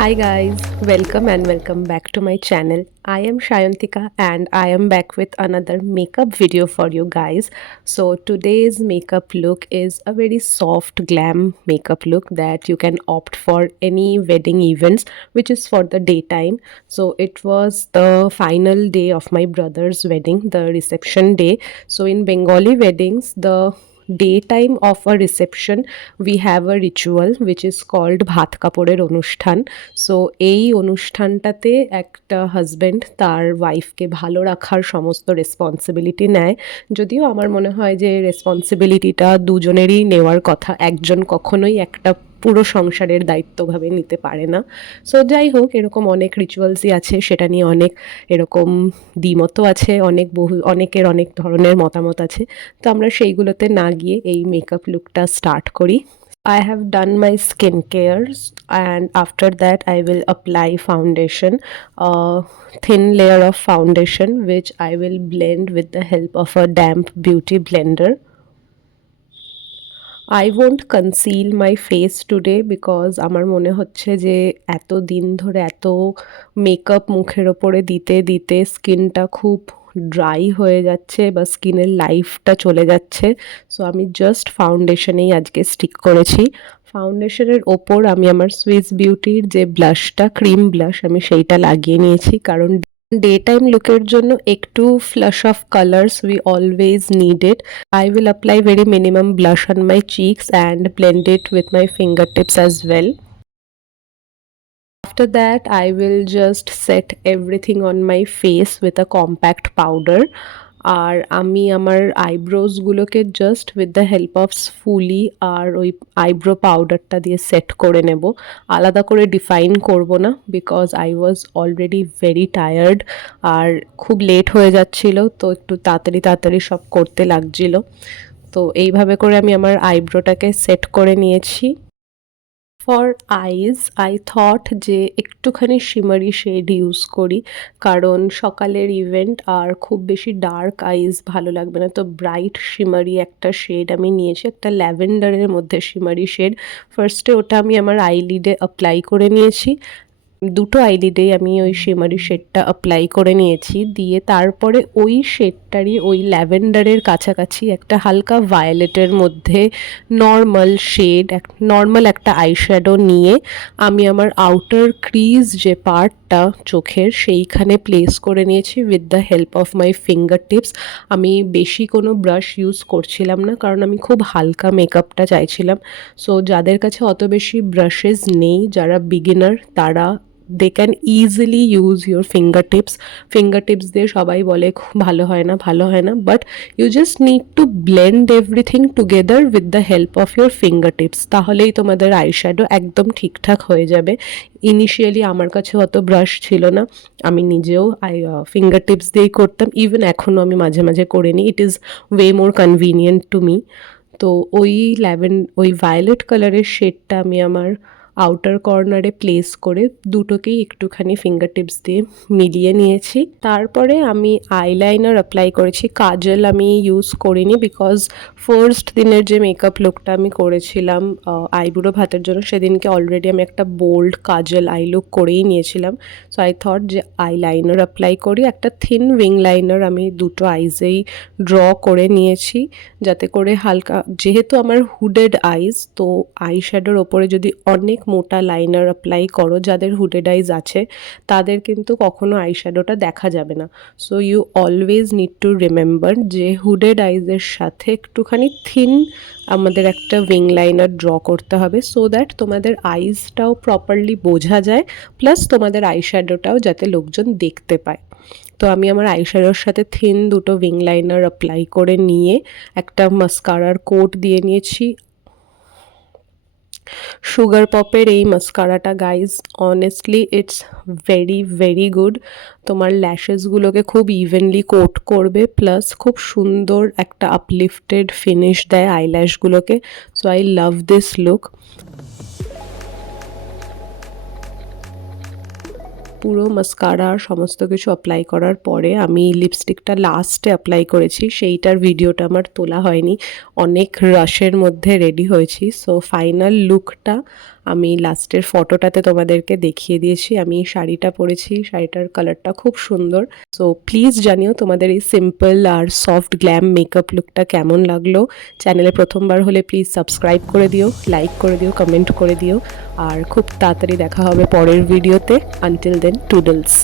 Hi guys, welcome back to my channel. I am Shayantika and I am back with another makeup video for you guys. So today's makeup look is a very soft glam makeup look that you can opt for any wedding events, which is for the daytime. So it was the final day of my brother's wedding, the reception day. So in Bengali weddings, the daytime of a reception we have a ritual which is called ভাত কাপড়ের অনুষ্ঠান। So এই অনুষ্ঠানটাতে একটা husband তার ওয়াইফকে ভালো রাখার সমস্ত রেসপন্সিবিলিটি নেয়। যদিও আমার মনে হয় যে রেসপন্সিবিলিটিটা দুজনেরই নেওয়ার কথা, একজন কখনোই একটা পুরো সংসারের দায়িত্বভাবে নিতে পারে না। সো যাই হোক, এরকম অনেক রিচুয়ালসই আছে, সেটা নিয়ে অনেক এরকম দ্বিমতও আছে, অনেকের অনেক ধরনের মতামত আছে। তো আমরা সেইগুলোতে না গিয়ে এই মেকআপ লুকটা স্টার্ট করি। I have done my skincare and after that I will apply foundation, a thin layer of foundation which I will blend with the help of a damp beauty blender. I won't conceal my face today because আমার মনে হচ্ছে যে এত দিন ধরে এত makeup মুখের ওপরে দিতে দিতে স্কিনটা খুব ড্রাই হয়ে যাচ্ছে বা স্কিনের লাইফটা চলে যাচ্ছে। সো আমি জাস্ট ফাউন্ডেশনেই আজকে স্টিক করেছি। ফাউন্ডেশনের ওপর আমি আমার সুইস বিউটির যে ব্লাশটা, ক্রিম ব্লাশ, আমি সেইটা লাগিয়ে নিয়েছি কারণ daytime লুকের জন্য একটু flush of colours we always need it. I will apply very minimum blush on my cheeks and blend it with my fingertips as well. After that, I will just set everything on my face with a compact powder. আর আমি আমার আইব্রোজগুলোকে just with the help of spoolie আর ওই eyebrow পাউডারটা দিয়ে set করে নেব। আলাদা করে ডিফাইন করব না because I was already very tired আর খুব লেট হয়ে যাচ্ছিল, তো একটু তাড়াতাড়ি সব করতে লাগছিল। তো এইভাবে করে আমি আমার আইব্রোটাকে সেট করে নিয়েছি। ফর আইজ আই থট যে একটুখানি শিমারি শেড ইউজ করি কারণ সকালের ইভেন্ট আর খুব বেশি ডার্ক আইজ ভালো লাগবে না। তো ব্রাইট শিমারি একটা শেড আমি নিয়েছি, একটা ল্যাভেন্ডারের মধ্যে শিমারি শেড। ফার্স্টে ওটা আমি আমার আইলিডে অ্যাপ্লাই করে নিয়েছি। দুটো আইলিডেই আমি ওই শিমারি শেডটা অ্যাপ্লাই করে নিয়েছি, দিয়ে তারপরে ওই শেডটারই ওই ল্যাভেন্ডারের কাছাকাছি একটা হালকা ভায়োলেটের মধ্যে নর্মাল একটা আইশ্যাডো নিয়ে আমি আমার আউটার ক্রিজ যে পার্টটা চোখের সেইখানে প্লেস করে নিয়েছি with the help of my finger tips. আমি বেশি কোনো ব্রাশ ইউজ করছিলাম না কারণ আমি খুব হালকা মেকআপটা চাইছিলাম। সো যাদের কাছে অত বেশি ব্রাশেস নেই, যারা বিগিনার, তারা they can easily use your fingertips দিয়ে সবাই বলে ভালো হয় না, but you just need to blend everything together with the help of your fingertips, তাহলেই তোমাদের আইশ্যাডো একদম ঠিকঠাক হয়ে যাবে। ইনিশিয়ালি আমার কাছে অত ব্রাশ ছিল না, আমি নিজেও ফিঙ্গারটিপস দিয়েই করতাম, ইভেন এখনও আমি মাঝে মাঝে করে নিই। It is way more convenient to me. তো ওই ভায়োলেট কালারের শেডটা আমি আমার আউটার কর্নারে প্লেস করে দুটোকেই একটুখানি ফিঙ্গার টিপস দিয়ে মিলিয়ে নিয়েছি। তারপরে আমি আইলাইনার অ্যাপ্লাই করেছি, কাজল আমি ইউজ করিনি বিকজ ফার্স্ট দিনের যে মেকআপ লুকটা আমি করেছিলাম আইবুড়ো ভাতের জন্য, সেদিনকে অলরেডি আমি একটা বোল্ড কাজল আই লুক করেই নিয়েছিলাম। সো আই থট যে আইলাইনার অ্যাপ্লাই করি, একটা থিন উইং লাইনার আমি দুটো আইজেই ড্র করে নিয়েছি যাতে করে হালকা, যেহেতু আমার হুডেড আইজ, তো আই শ্যাডোর ওপরে যদি অনেক মোটা লাইনার অ্যাপ্লাই করো, যাদের হুডেড আইজ আছে তাদের কিন্তু কখনো আই শ্যাডোটা দেখা যাবে না। So you always need to remember যে হুডেড আইজের সাথে একটুখানি থিন আমাদের একটা উইং লাইনার ড্র করতে হবে, সো দ্যাট তোমাদের আইজটাও প্রপারলি বোঝা যায়, প্লাস তোমাদের আই শ্যাডোটাও যাতে লোকজন দেখতে পায়। তো আমি আমার আইশ্যাডোর সাথে থিন দুটো উইং লাইনার অ্যাপ্লাই করে নিয়ে একটা মাস্কারার কোট দিয়ে নিয়েছি। সুগার পপের এই মাস্কারাটা guys honestly it's very good. তোমার ল্যাশেসগুলোকে খুব ইভেনলি কোট করবে, প্লাস খুব সুন্দর একটা আপলিফটেড ফিনিশ দেয় আইল্যাশগুলোকে। So I love this look. পুরো মাস্কারা সমস্ত কিছু অ্যাপ্লাই করার পরে আমি লিপস্টিকটা লাস্টে অ্যাপ্লাই করেছি, সেইটার ভিডিওটা আমার তোলা হয়নি, অনেক রাশের মধ্যে রেডি হয়েছি। সো ফাইনাল লুকটা আমি লাস্টের ফটোটাতে তোমাদেরকে দেখিয়ে দিয়েছি। আমি শাড়িটা পরেছি, শাড়িটার কালারটা খুব সুন্দর। সো প্লিজ জানিও তোমাদের এই সিম্পল আর সফট গ্ল্যাম মেকআপ লুকটা কেমন লাগলো। চ্যানেলে প্রথমবার হলে প্লিজ সাবস্ক্রাইব করে দিও, লাইক করে দিও, কমেন্ট করে দিও। আর খুব তাড়াতাড়ি দেখা হবে পরের ভিডিওতে। Until then, টুডলস।